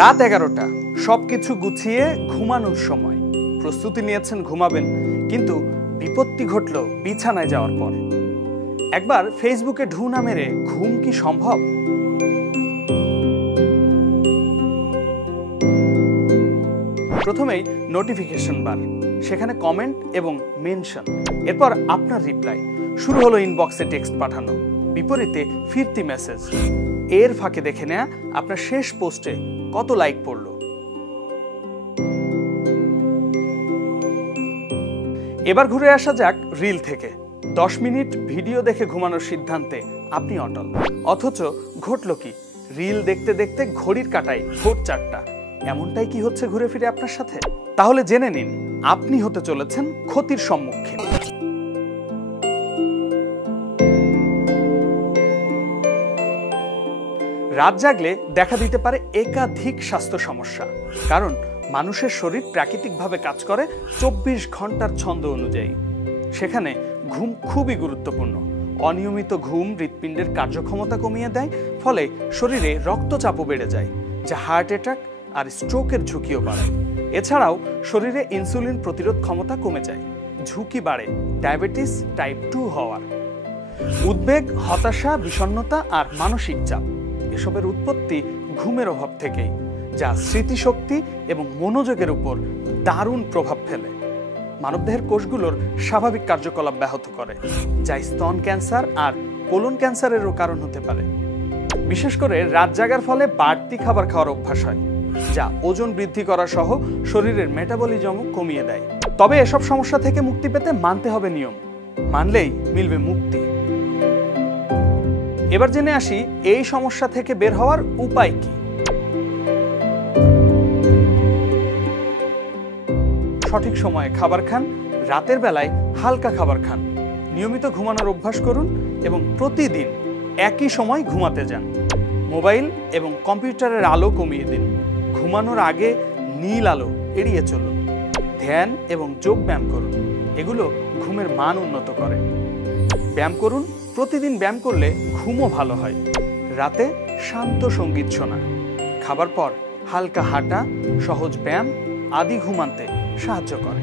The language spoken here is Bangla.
রাত 11টা, সবকিছু গুছিয়ে ঘুমানোর সময়। প্রস্তুতি নিয়েছেন ঘুমাবেন, কিন্তু বিপত্তি ঘটল বিছানায় যাওয়ার পর। একবার ফেসবুকে ঢু না মেরে ঘুম কি সম্ভব? প্রথমেই নোটিফিকেশন বার, সেখানে কমেন্ট এবং মেনশন, এরপর আপনার রিপ্লাই। শুরু হলো ইনবক্সে টেক্সট পাঠানো, বিপরীতে ফিরতি মেসেজ। এর ফাঁকে দেখে নেয়া আপনার শেষ পোস্টে কত লাইক পড়ল। এবার ঘুরে আসা যাক রিল থেকে। 10 মিনিট ভিডিও দেখে ঘুমানোর সিদ্ধান্তে আপনি অটল, অথচ ঘটল কি? রিল দেখতে দেখতে ঘড়ির কাঁটায় ভোর 4টা। এমনটাই কি হচ্ছে ঘুরে ফিরে আপনার সাথে? তাহলে জেনে নিন, আপনি হতে চলেছেন ক্ষতির সম্মুখীন। রাত জাগলে দেখা দিতে পারে একাধিক স্বাস্থ্য সমস্যা, কারণ মানুষের শরীর প্রাকৃতিকভাবে কাজ করে 24 ঘন্টার ছন্দ অনুযায়ী। সেখানে ঘুম খুবই গুরুত্বপূর্ণ। অনিয়মিত ঘুম হৃৎপিণ্ডের কার্যক্ষমতা কমিয়ে দেয়, ফলে শরীরে রক্তচাপও বেড়ে যায়, যা হার্ট অ্যাটাক আর স্ট্রোকের ঝুঁকিও বাড়ায়। এছাড়াও শরীরে ইনসুলিন প্রতিরোধ ক্ষমতা কমে যায়, ঝুঁকি বাড়ে ডায়াবেটিস টাইপ 2 হওয়ার। উদ্বেগ, হতাশা, বিষণ্ণতা আর মানসিক চাপ, এসবের উৎপত্তি ঘুমের অভাব থেকেই, যা স্মৃতিশক্তি এবং মনোযোগের উপর দারুণ প্রভাব ফেলে। মানবদেহের কোষগুলোর স্বাভাবিক কার্যকলাপ ব্যাহত করে, যা স্তন ক্যান্সার আর কোলন ক্যান্সারেরও কারণ হতে পারে। বিশেষ করে রাত জাগার ফলে বাড়তি খাবার খাওয়ার অভ্যাস হয়, যা ওজন বৃদ্ধি করা সহ শরীরের মেটাবলিজমও কমিয়ে দেয়। তবে এসব সমস্যা থেকে মুক্তি পেতে মানতে হবে নিয়ম, মানলেই মিলবে মুক্তি। এবার জেনে আসি এই সমস্যা থেকে বের হওয়ার উপায় কি। সঠিক সময়ে খাবার খান, রাতের বেলায় হালকা খাবার খান, নিয়মিত ঘুমানোর অভ্যাস করুন এবং প্রতিদিন একই সময় ঘুমাতে যান। মোবাইল এবং কম্পিউটারের আলো কমিয়ে দিন। ঘুমানোর আগে নীল আলো এড়িয়ে চলুন। ধ্যান এবং যোগ ব্যায়াম করুন, এগুলো ঘুমের মান উন্নত করে। ব্যায়াম করুন, প্রতিদিন ব্যায়াম করলে ঘুমও ভালো হয়। রাতে শান্ত সঙ্গীত শোনা, খাবার পর হালকা হাঁটা, সহজ ব্যায়াম আদি ঘুম আনতে সাহায্য করে।